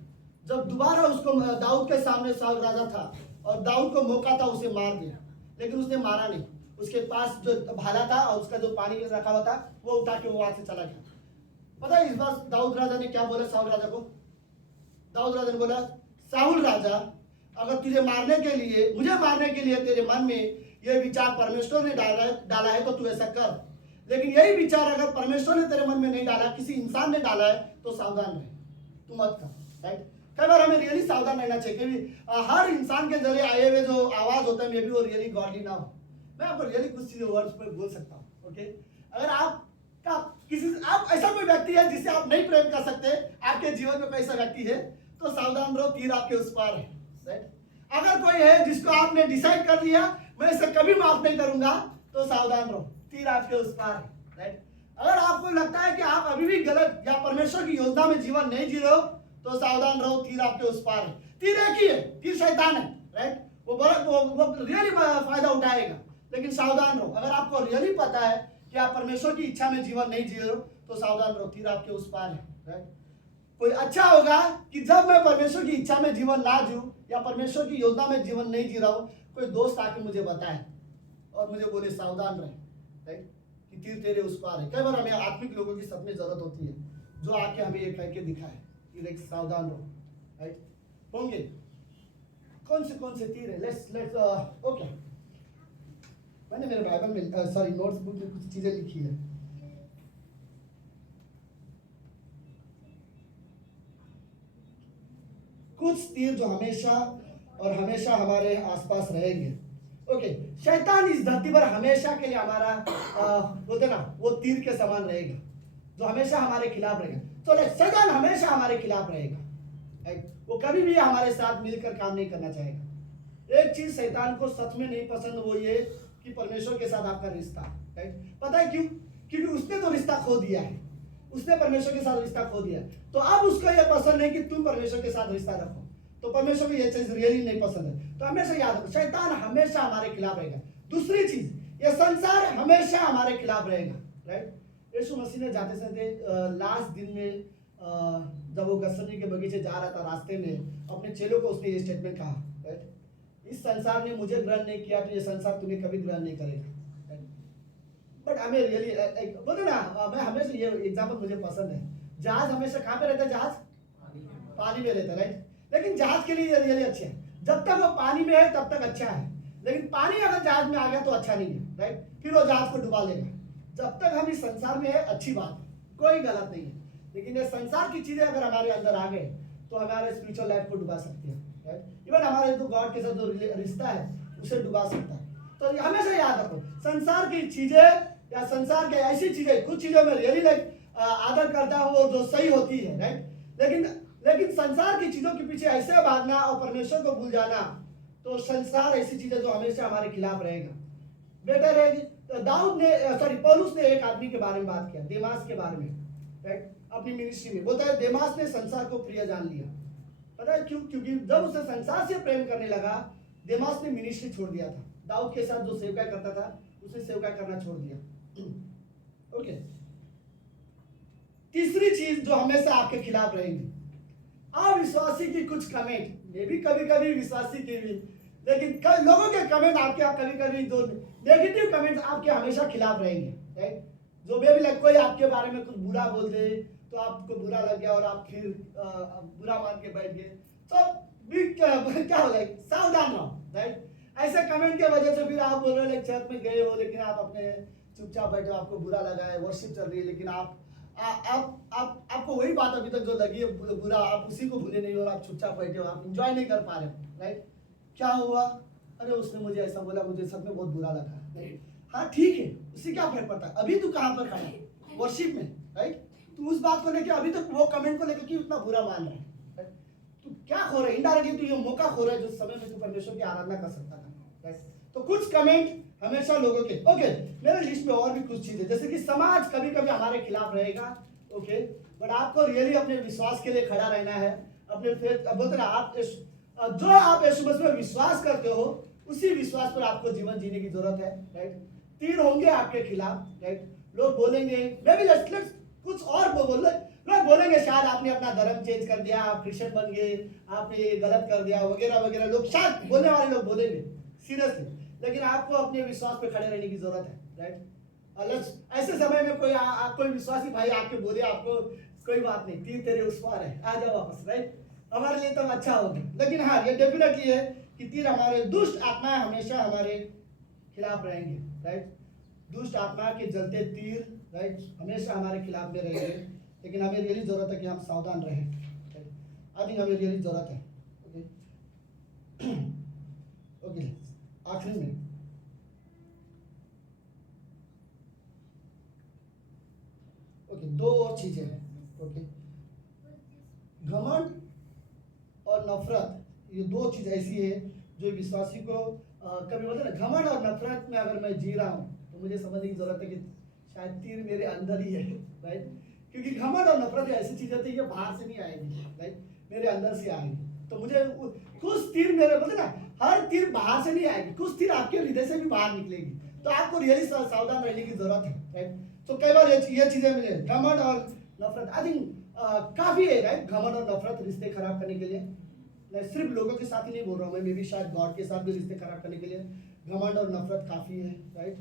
जब दोबारा उसको दाऊद के सामने साउल राजा था और दाऊद को मौका था उसे मार दिया, लेकिन उसने मारा नहीं। उसके पास जो भाला था और उसका जो पानी रखा हुआ था वो उठा के वो वहां से चला गया। पता है इस बार दाऊद राजा ने क्या बोला साउल राजा को? दाऊद राजा ने बोला, साउल राजा अगर तुझे मारने के लिए, मुझे मारने के लिए तेरे मन में यह विचार परमेश्वर ने डाला है तो तू ऐसा कर, लेकिन यही विचार अगर परमेश्वर ने तेरे मन में नहीं डाला, किसी इंसान ने डाला है तो सावधान रहे, तू मत कर, राइट। कई बार हमें रियली सावधान रहना चाहिए क्योंकि हर इंसान के जरिए आए हुए जो आवाज होता है मे भी वो रियली गॉडली ना हो। मैं आपको रियली कुछ चीजें वर्ड्स पर बोल सकता हूँ, ओके। अगर आपका किसी आप ऐसा कोई व्यक्ति है जिससे आप नहीं प्रेम कर सकते, आपके जीवन में कोई ऐसा व्यक्ति है तो सावधान रहो, तीर आपके उस पार है, राइट। अगर कोई है जिसको आपने डिसाइड कर लिया मैं इसे कभी माफ नहीं करूंगा, तो सावधान रहो, तीर आपके उस पार है, राइट। अगर आपको लगता है कि आप अभी भी गलत या परमेश्वर की योजना में जीवन नहीं जी रहे हो, तो सावधान रहो, तीर आपके उस पार है। तीर एक ही है, तीर शैतान है, राइट। वो रियली फायदा उठाएगा, लेकिन सावधान रहो। अगर आपको रियली पता है कि आप परमेश्वर की इच्छा में जीवन नहीं जी रहे हो, तो सावधान रहो, तीर आपके उस पार है, राइट। कोई अच्छा होगा कि जब मैं परमेश्वर की इच्छा में जीवन ना जीऊं या परमेश्वर की योजना में जीवन नहीं जी रहा हूं, कोई दोस्त आके मुझे बताए और मुझे बोले सावधान रहे, राइट, कि तीर तेरे उस पार है। कई बार हमें आत्मिक लोगों की सच में जरूरत होती है जो आके हमें ये कह के दिखाए कि देख सावधान रहो, राइट। होंगे कौन से तीर है? लेट्स ओके, मैंने मेरे बाइबल में सॉरी नोट्स बुक में कुछ चीजें लिखी है। कुछ तीर जो हमेशा और हमेशा हमारे आसपास रहेंगे। ओके, शैतान इस धरती पर हमेशा के लिए हमारा बोलते ना वो तीर के समान रहेगा जो हमेशा हमारे खिलाफ रहेगा। तो शैतान हमेशा हमारे खिलाफ रहेगा, राइट। वो कभी भी हमारे साथ मिलकर काम नहीं करना चाहेगा। एक चीज शैतान को सच में नहीं पसंद, वो ये कि परमेश्वर के साथ आपका रिश्ता, राइट। पता है क्यों? क्योंकि उसने तो रिश्ता खो दिया है, उसने परमेश्वर के साथ रिश्ता खो दिया, तो अब उसको यह पसंद नहीं कि तुम परमेश्वर के साथ रिश्ता रखो। तो परमेश्वर को यह चीज रियली नहीं पसंद है। तो हमेशा याद रखो, शैतान हमेशा हमारे खिलाफ रहेगा। दूसरी चीज, ये संसार हमेशा हमारे खिलाफ रहेगा, राइट। यीशु मसीह ने जाते समय लास्ट दिन में जब वो गसनी के बगीचे जा रहा था, रास्ते में अपने चेलों को उसने ये स्टेटमेंट कहा, राइट, इस संसार ने मुझे ग्रहण नहीं किया तो ये संसार तुम्हें कभी ग्रहण नहीं करेगा। बट हमें रियली बोले ना, मैं हमेशा ये एग्जाम्पल मुझे पसंद है। जहाज हमेशा कहाँ पे रहता है? जहाज पानी में रहता है, राइट। लेकिन जहाज के लिए ये रियली अच्छा है, जब तक वो पानी में है तब तक अच्छा है, लेकिन पानी अगर जहाज में आ गया तो अच्छा नहीं है, राइट। फिर वो जहाज को डुबा लेगा। जब तक हम इस संसार में है अच्छी बात है, कोई गलत नहीं है, लेकिन ये संसार की चीजें अगर हमारे अंदर आ गए तो हमारे स्पिरिचुअल लाइफ को डुबा सकती है, राइट। इवन हमारे जो गॉड के साथ जो रिश्ता है उसे डुबा सकता है। तो हमेशा याद रखो, संसार की चीजें या संसार के ऐसी चीजें, कुछ चीजों में रियली आदर करता हूँ जो सही होती है, राइट। लेकिन संसार की चीजों के पीछे ऐसे भागना और परमेश्वर को भूल जाना, तो संसार ऐसी चीजें जो हमेशा हमारे खिलाफ रहेगा। बेटर है पौलुस ने एक आदमी के बारे में बात किया, देमास के बारे में, राइट, अपनी मिनिस्ट्री में बोलता है देमास ने संसार को प्रिय जान लिया। पता है क्यों? क्योंकि जब उसे संसार से प्रेम करने लगा, देमास ने मिनिस्ट्री छोड़ दिया था। दाऊद के साथ जो सेवकाई करता था उसे सेवकाई करना छोड़ दिया। ओके, तीसरी चीज जो हमेशा आपके खिलाफ रहेगी, अविश्वासी की कुछ कमेंट, ये भी कभी कभी विश्वासी की भी, लेकिन कई लोगों के कमेंट आपके कभी कभी जो नेगेटिव कमेंट आपके हमेशा खिलाफ रहेंगे, राइट। जो भी अभी कोई आपके बारे में कुछ बुरा बोल दे तो आपको बुरा लग गया और आप फिर बुरा मान के बैठ गए, तो क्या होगा? सावधान रहो, राइट। ऐसे कमेंट के वजह से फिर आप बोल रहे हो चर्च में गए हो लेकिन आप अपने चुपचाप बैठे हो, आपको बुरा लगा है, वर्शिप चल रही है, लेकिन आपको वही बात अभी तक जो लगी है बुरा, आप उसी को भूले नहीं हो और आप चुपचाप बैठे हो, आप एंजॉय नहीं कर पा रहे हो, राइट। क्या हुआ? अरे उसने मुझे ऐसा बोला, मुझे सच में बहुत बुरा लगा, राइट। हाँ ठीक है, उससे क्या फर्क पड़ता है? अभी तू कहाँ पर खड़ा है? वर्शिप में, राइट। तू उस बात को लेके अभी तक वो कमेंट को लेके क्यों इतना बुरा मान रहा है? तू क्या खो रहा है? इनडायरेक्टली तू ये मौका खो रहा है जो समय में तू परमेश्वर की आराधना कर सकता था, राइट। तो कुछ कमेंट हमेशा लोगों के, ओके, मेरे लिस्ट में और भी कुछ चीजें, जैसे कि समाज कभी कभी हमारे खिलाफ रहेगा, ओके, बट आपको रियली अपने विश्वास के लिए खड़ा रहना है, अपने फेथ, बोलते ना आप जो आप यीशु मसीह में विश्वास करते हो उसी विश्वास पर आपको जीवन जीने की जरूरत है, राइट। तीर होंगे आपके खिलाफ, राइट। लोग बोलेंगे, मे बी लेट्स कुछ और बोल रहे, लोग बोलेंगे शायद आपने अपना धर्म चेंज कर दिया, आप क्रिश्चियन बन गए, आपने ये गलत कर दिया वगैरह वगैरह, लोग शायद बोलने वाले लोग बोलेंगे सीरियसली, लेकिन आपको अपने विश्वास पे खड़े रहने की जरूरत है, राइट। ऐसे समय में कोई विश्वासी भाई आपके बोले आपको कोई बात नहीं, तीर तेरे उस पार है, आ जाओ वापस, राइट, हमारे लिए तो अच्छा होगा। लेकिन हाँ, ये डेफिनेटली है कि तीर हमारे दुष्ट आत्माएं हमेशा हमारे खिलाफ रहेंगे, राइट। दुष्ट आत्मा के जलते तीर, राइट, हमेशा हमारे खिलाफ में रहेंगे, लेकिन हमें रियली जरूरत है कि हम सावधान रहें, आई थिंक हमें रियली जरूरत है। ओके, आखिरी में ओके, दो और चीजें हैं। ओके, घमंड और नफरत, ये दो चीज ऐसी है जो विश्वासी को कभी बोलते हैं ना, घमंड और नफरत में अगर मैं जी रहा हूँ तो मुझे समझने की जरूरत है कि शायद तीर मेरे अंदर ही है, राइट। क्योंकि घमंड और नफरत ऐसी चीज होती है ये बाहर से नहीं आएगी, राइट, मेरे अंदर से आएगी। तो मुझे कुछ तीर मेरे बोलते ना, हर तीर बाहर से नहीं आएगी, कुछ तीर आपके हृदय से भी बाहर निकलेगी। तो आपको रियली सावधान रहने की जरूरत है, राइट। तो कई बार ये चीजें मिले, घमंड और नफरत, आई थिंक काफी है, राइट। घमंड और नफरत रिश्ते खराब करने के लिए, मैं सिर्फ लोगों के साथ ही नहीं बोल रहा हूँ, मैं भी शायद गॉड के साथ भी रिश्ते खराब करने के लिए घमंड और नफरत काफी है, राइट।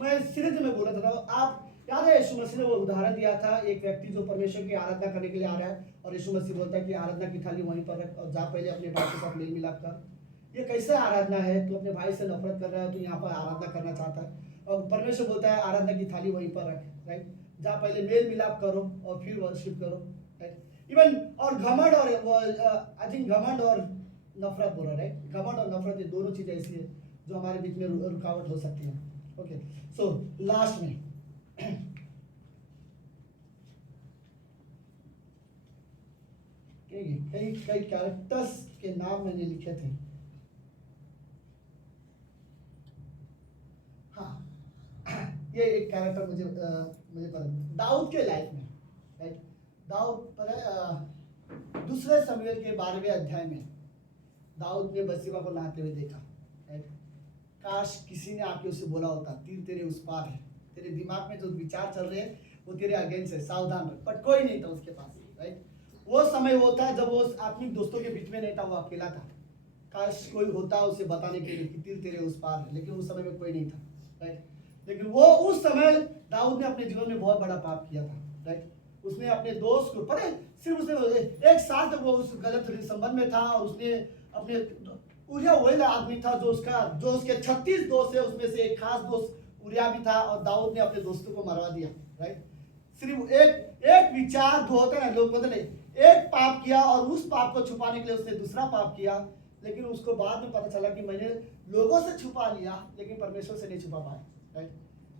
मैं सीरियस में बोल रहा था, आप याद है यीशु मसीह ने वो उदाहरण दिया था, एक व्यक्ति जो परमेश्वर की आराधना करने के लिए आ रहा है और यीशु मसीह बोलता है कि आराधना की थाली वहीं पर रख और जा पहले अपने भाई के साथ मेल मिलाप कर। ये कैसे आराधना है? तो अपने भाई से नफरत कर रहा है, तो यहाँ पर आराधना करना चाहता है, और परमेश्वर बोलता है आराधना की थाली वहीं पर रख, राइट, जा पहले मेल मिलाप करो और फिर वर्शिप करो, राइट। इवन और घमंड और आई थिंक घमंड और नफरत बोल रहा है, राइट। घमंड और नफरत ये दोनों चीजें ऐसी है जो हमारे बीच में रुकावट हो सकती है। ओके, सो लास्ट में कई कैरेक्टर्स के नाम मैंने लिखे थे। हाँ, ये एक कैरेक्टर मुझे पता, दाऊद के लाइफ में, राइट। दाऊद पर दूसरे शमूएल के 12वें अध्याय में दाऊद ने बत्शेबा को नहाते हुए देखा, राइट। काश किसी ने आके उसे बोला होता, तीर तेरे उस पार है, तेरे दिमाग में जो विचार चल रहे हैं वो तेरे अगेंस्ट है, सावधान रह। बट कोई नहीं था उसके पास, राइट। वो समय वो था जब वो आत्मिक दोस्तों के बीच में नहीं था, वो अकेला था। काश कोई होता उसे बताने के लिए कि तीर तेरे उस पार है, लेकिन उस समय में कोई नहीं था, राइट। लेकिन वो उस समय दाऊद ने अपने जीवन में बहुत बड़ा पाप किया था, राइट। उसने अपने दोस्त को, पता है, सिर्फ उसने एक साल तक वो उस गलत संबंध में था, और उसने अपने उरिया वही आदमी था जो उसके 36 दोस्त है, उसमें से एक खास दोस्त उरिया भी था, और दाऊद ने अपने दोस्तों को मरवा दिया, राइट। सिर्फ एक विचार जो होता है ना, लोग बोलते नहीं, एक पाप किया और उस पाप को छुपाने के लिए उसने दूसरा पाप किया, लेकिन उसको बाद में पता चला कि मैंने लोगों से छुपा लिया लेकिन परमेश्वर से नहीं छुपा पाया, राइट।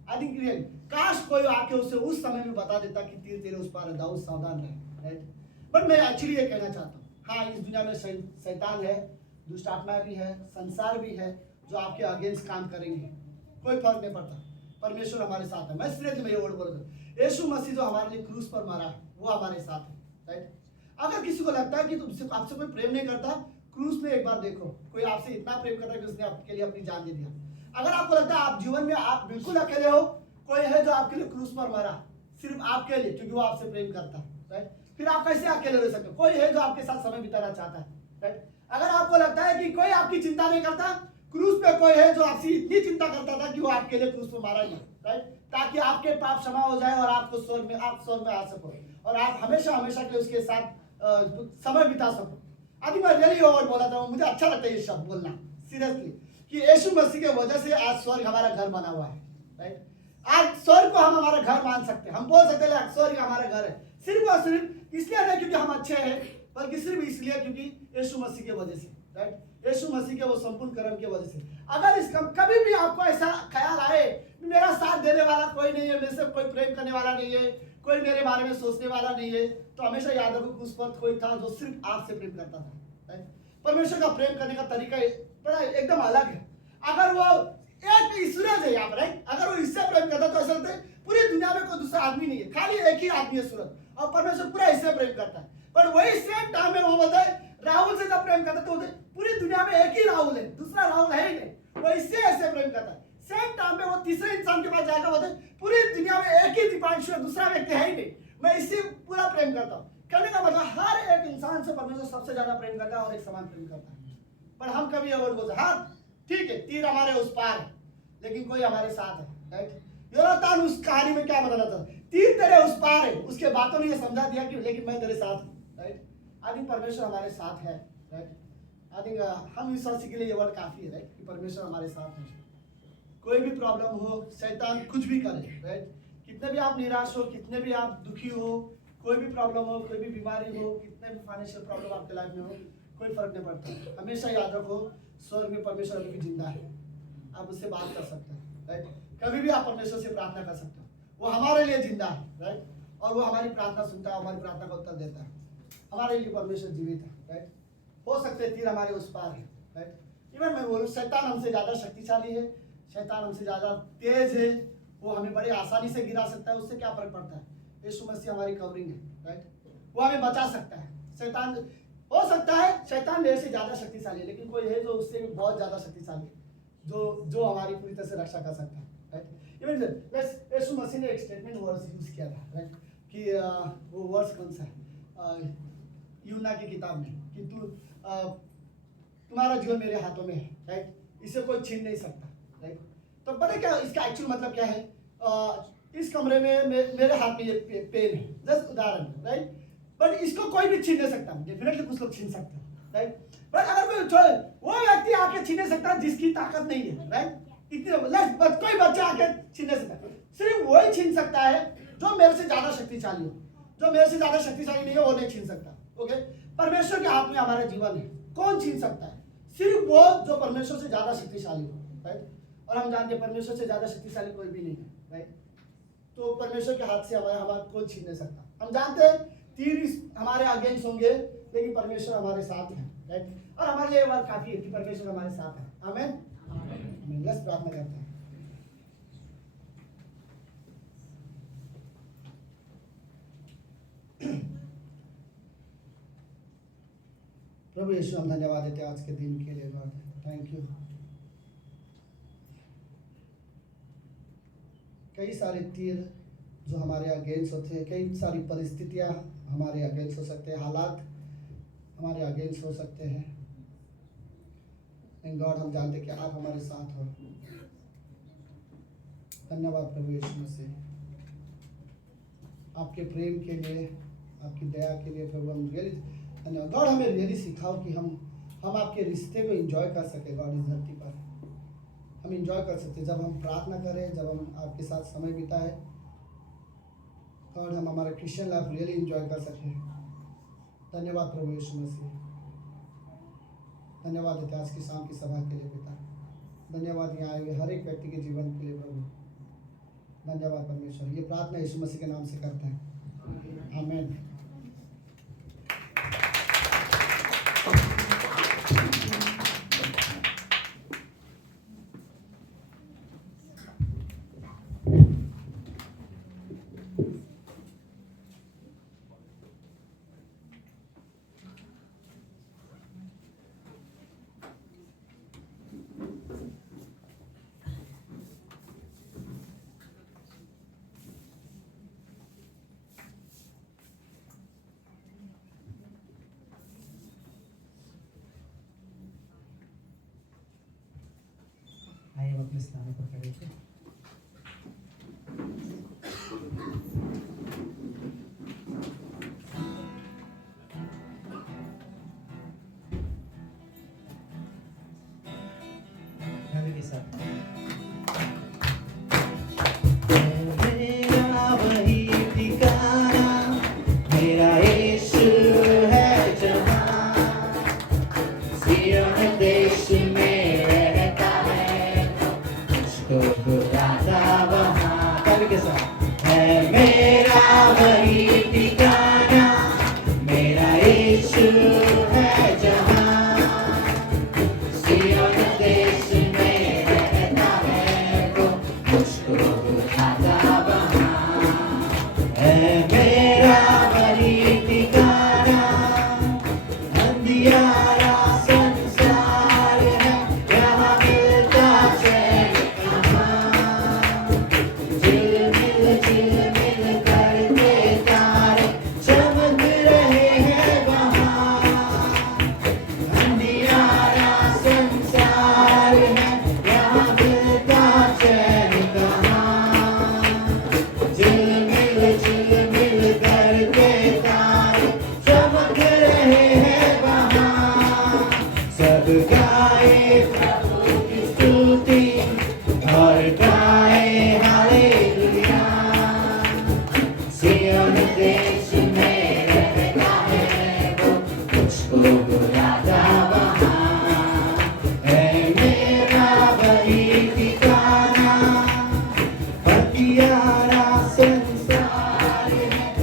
आई थिंक रियल काश कोई आके उसे उस समय में बता देता कि तीर तेरे उस पार है, दाऊद सावधान रहे, राइट। बट मैं एक्चुअली ये कहना चाहता हूँ, हाँ, इस दुनिया में शैतान है, दुष्ट आत्मा भी है, संसार भी है जो आपके अगेंस्ट काम करेंगे, कोई फर्क नहीं पड़ता, परमेश्वर हमारे साथ है। मैं सीरियसली में ये वर्ड बोल रहा हूँ, यीशु मसीह जो हमारे लिए क्रूस पर मरा वो हमारे साथ है, राइट। अगर किसी को लगता है कि तुमसे आपसे कोई प्रेम नहीं करता, क्रूस में एक बार देखो, कोई आपसे इतना प्रेम करता है कि उसने आपके लिए अपनी जान दे दिया। अगर आपको लगता है आप जीवन में आप बिल्कुल अकेले हो, कोई है जो आपके लिए क्रूस पर मरा सिर्फ आपके लिए, क्योंकि वो आपसे प्रेम करता है, राइट। फिर आप कैसे अकेले रह सकते हो? कोई है जो आपके साथ समय बिताना चाहता है, राइट। अगर आपको लगता है कि कोई आपकी चिंता नहीं करता, क्रूस पे कोई है जो आपसे इतनी चिंता करता था कि वो आपके लिए क्रूस पे मारा गया, राइट, ताकि आपके पाप क्षमा हो जाए और आपको स्वर्ग में आ सको और आप हमेशा हमेशा के उसके साथ समय बिता सको। अभी मैं रियली वर्ड बोला था, मुझे अच्छा लगता है ये शब्द बोलना सीरियसली, कि यीशु मसीह के वजह से आज स्वर्ग हमारा घर बना हुआ है, राइट। आज स्वर्ग को हम हमारा घर मान सकते हैं, हम बोल सकते हैं स्वर्ग हमारा घर है, सिर्फ और सिर्फ इसलिए नहीं क्योंकि हम अच्छे हैं, बल्कि सिर्फ इसलिए क्योंकि यीशु मसीह के वजह से, राइट। यीशु मसीह के वो संपूर्ण कर्म की वजह से। अगर इसका कभी भी आपको ऐसा ख्याल आए मेरा साथ देने वाला कोई नहीं है, मेरे से कोई प्रेम करने वाला नहीं है, कोई मेरे बारे में सोचने वाला नहीं है, तो हमेशा याद रखो कि उस पर कोई था जो सिर्फ आपसे प्रेम करता था, राइट। परमेश्वर का प्रेम करने का तरीका बड़ा एकदम अलग है। अगर वो एक सूरज है यहाँ पर, राइट, अगर वो इससे प्रेम करता तो ऐसा लगता है पूरी दुनिया में कोई दूसरा आदमी नहीं है, खाली एक ही आदमी है सूरज, और परमेश्वर पूरा इससे प्रेम करता है। पर वही सेम टाइम में वो बोलता है राहुल से जब प्रेम करता है तो पूरी दुनिया में एक ही राहुल है, दूसरा राहुल है ही नहीं, वो इससे ऐसे प्रेम करता है। सेम टाइम में वो तीसरे इंसान के पास जाकर बोलते हैं पूरी दुनिया में एक ही दीपांशु है, दूसरा व्यक्ति है ही नहीं, मैं इससे पूरा प्रेम करता हूँ। कहने का मतलब हर एक इंसान से परमेश्वर सबसे ज्यादा प्रेम करता है और एक समान प्रेम करता है। पर हम कभी अवॉइड बोलते हैं, हाँ ठीक है तीर हमारे उस पार है लेकिन कोई हमारे साथ है, राइट। योनातान उस कहानी में क्या बताना था, तीर तेरे उस पार है, उसके बातों ने ये समझा दिया कि लेकिन मैं तेरे साथ हूँ, राइट। आई थिंक परमेश्वर हमारे साथ है, राइट। आई थिंक हम विश्वासी के लिए ये वर्ड काफी है, राइट, कि परमेश्वर हमारे साथ है। कोई भी प्रॉब्लम हो, शैतान कुछ भी करे, राइट, कितने भी आप निराश हो, कितने भी आप दुखी हो, कोई भी प्रॉब्लम हो, कोई भी बीमारी हो, कितने भी फाइनेंशियल प्रॉब्लम आपके लाइफ में हो, कोई फर्क नहीं पड़ता। हमेशा याद रखो स्वर्ग में परमेश्वर अभी भी जिंदा है, आप उससे बात कर सकते हैं, राइट। कभी भी आप परमेश्वर से प्रार्थना कर सकते हो, वो हमारे लिए जिंदा है, राइट। और वो हमारी प्रार्थना सुनता है, हमारी प्रार्थना का उत्तर देता है। हमारे लिए परमेश्वर जीवित है, राइट। हो सकते तीर हमारे उस पार है, राइट। इवन मैं बोलूँ शैतान हमसे ज़्यादा शक्तिशाली है, शैतान हमसे ज़्यादा तेज है, वो हमें बड़ी आसानी से गिरा सकता है। उससे क्या फर्क पड़ता है? यीशु मसीह हमारी कवरिंग है, राइट। वो हमें बचा सकता है। शैतान हो सकता है शैतान मेरे से ज़्यादा शक्तिशाली है, लेकिन कोई है जो उससे भी बहुत ज़्यादा शक्तिशाली है, जो हमारी पूरी तरह से रक्षा कर सकता है, राइट। इवन यीशु मसीह ने एक स्टेटमेंट वर्ड्स यूज़ किया था, राइट, कि वो वर्ड्स कौन सा है यूना की किताब में कि तुम्हारा जीवन मेरे हाथों में है, राइट, इसे कोई छीन नहीं सकता, राइट। तो पता क्या इसका एक्चुअल मतलब क्या है? इस कमरे में मेरे हाथ में ये पेन है, जस्ट उदाहरण, राइट, बट इसको कोई भी छीन नहीं सकता। डेफिनेटली कुछ लोग छीन सकते हैं, राइट, बट अगर वो व्यक्ति आके छीन नहीं सकता जिसकी ताकत नहीं है, राइट। इतने कोई बच्चा आके छीन नहीं सकता, सिर्फ वही छीन सकता है जो मेरे से ज्यादा शक्तिशाली हो। जो मेरे से ज्यादा शक्तिशाली नहीं है वो नहीं छीन सकता, ओके। परमेश्वर के हाथ में हमारा जीवन है, कौन छीन सकता है? सिर्फ वो जो परमेश्वर से ज्यादा शक्तिशाली हो, राइट। और हम जानते हैं परमेश्वर से ज्यादा शक्तिशाली कोई भी नहीं है, राइट। तो परमेश्वर के हाथ से हमारा कोई छीन नहीं सकता। हम जानते हैं तीर हमारे अगेंस्ट होंगे, लेकिन परमेश्वर हमारे साथ है, राइट। और हमारे लिए बात काफी है कि परमेश्वर हमारे साथ है। आमीन। लेट्स प्रार्थना करते हैं। प्रभु यीशु हम धन्यवाद देते हैं आज के दिन के लिए, गॉड थैंक यू। कई सारे तीर जो हमारे अगेंस्ट होते हैं, कई सारी परिस्थितियां हमारे अगेंस्ट हो सकते हैं, हालात हमारे अगेंस्ट हो सकते हैं, लेकिन गॉड हम जानते हैं कि आप हमारे साथ हो। धन्यवाद प्रभु यीशु मसीह, आपके प्रेम के लिए, आपकी दया के लिए प्रभु हम रियली धन्यवाद। गॉड हमें रियली सिखाओ कि हम आपके रिश्ते को एंजॉय कर सके। गॉड इस धरती पर हम एंजॉय कर सकते जब हम प्रार्थना करें, जब हम आपके साथ समय बिताए। गॉड हम हमारा क्रिश्चियन लाइफ रियली एंजॉय कर सकें। धन्यवाद प्रभु यीशु मसीह, धन्यवाद देते आज की शाम की सभा के लिए पिता। धन्यवाद यहाँ आए हुए हर एक व्यक्ति के जीवन के लिए प्रभु। धन्यवाद परमेश्वर। ये प्रार्थना यीशु मसीह के नाम से करते हैं, आमीन। आइए हम अपने स्थानों पर खड़े थे। गाने के साथ मेरा वही ठिकाना, मेरा यीशु है जहाँ, सिय्योन देश में रहता है, उसको बुलाता वहाँ। गाने के साथ है मेरा वही ठिकाना, मेरा यीशु है जहाँ, सिय्योन देश में रहता है वो, उसको बुलाता वहाँ। है मेरा वही ठिकाना, अंधियारा संसार है, यहाँ मिलता चैन कहाँ। झिलमिल करते तारे चमक रहे हैं वहाँ। अंधियारा संसार है, यहाँ मिलता चैन कहाँ। झिलमिल करते तारे चमक रहे हैं वहाँ। सब गाए प्रभु की स्तुति और गाए हालेलुया। सिय्योन देश में रहता है वो, उसको बुलाता वहाँ। है मेरा वही ठिकाना, अंधियारा संसार है,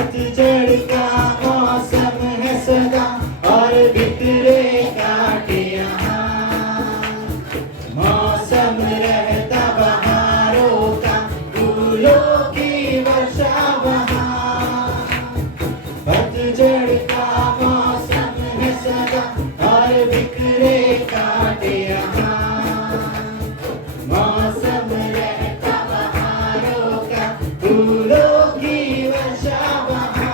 पतझड़ का मौसम है सदा और बिखरे कांटे यहाँ मौसम रहता बहारों का फूलों की वर्षा वहाँ पतझड़ का मौसम है सदा और बिखरे कांटे यहाँ मौसम रहता बहारों का फूलों की वर्षा वहाँ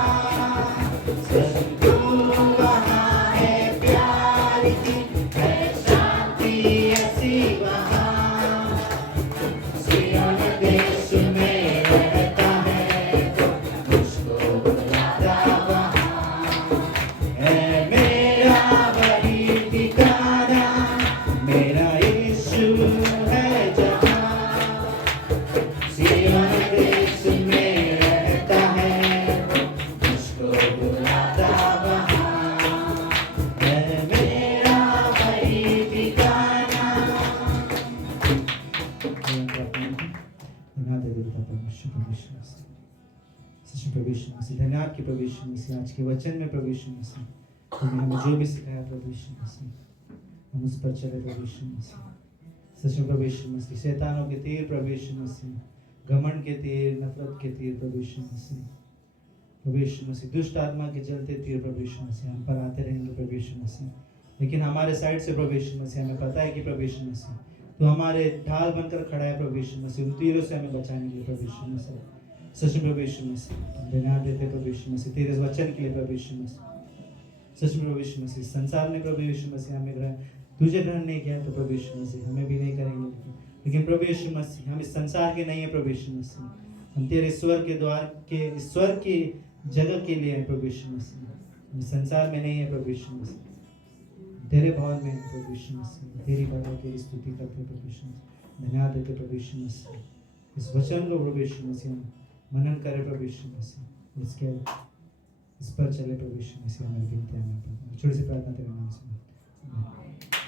संतू वहाँ है प्यार की है शांति ऐसी वहाँ सियोन देश में रहता है तो मुझको बुलाता वहाँ है मेरा वही ठिकाना मेरा यीशु है जहाँ सियोन देश में रहता है मुझको बुलाता वहाँ है मेरा वही ठिकाना धन्यवाद है गुरुता परमेश्वर प्रभु मसीह सच्चे प्रभु मसीह धन्यवाद के प्रभु मसीह आज के वचन में प्रभु मसीह तुमने हमें जो भी सिखाया प्रभु मसीह हम उस पर चले प्रभु मसीह सच्चे प्रभु मसीह शैतानों के तीर प्रभु मसीह घमंड के तीर नफरत के तीर प्रभु मसीह दुष्ट आत्मा के चलते तीर प्रभु मसीह हम पर आते रहेंगे प्रभु मसीह लेकिन हमारे साइड से प्रभु मसीह हमें पता है कि प्रभु मसीह तो हमारे ढाल बनकर खड़ा है प्रभु यीशु मसीह उन तीरों से हमें बचाने के लिए प्रभु यीशु मसीह सच में प्रभु यीशु मसीह हम धन्यवाद देते प्रभु यीशु मसीह तेरे वचन के लिए प्रभु यीशु मसीह सच में प्रभु यीशु मसीह संसार ने प्रभु यीशु मसीह हमें ग्रहण तुझे ग्रहण नहीं किया तो प्रभु यीशु मसीह हमें भी नहीं करेंगे लेकिन प्रभु यीशु मसीह हम इस संसार के नहीं है प्रभु यीशु मसीह हम तेरे ईश्वर के द्वार के ईश्वर की जगह के लिए हैं प्रभु यीशु मसीह हम इस संसार में नहीं है प्रभु यीशु मसीह तेरे भवन में प्रभु यीशु मसीह तेरी बड़ाई तेरी स्तुति करते प्रभु यीशु मसीह धन्यवाद देते प्रभु यीशु मसीह इस वचन को प्रभु यीशु मसीह हम मनन करे प्रभु यीशु मसीह इसके इस पर चले प्रभु यीशु मसीह हमारी विनती है छोटी सी प्रार्थना तेरे नाम से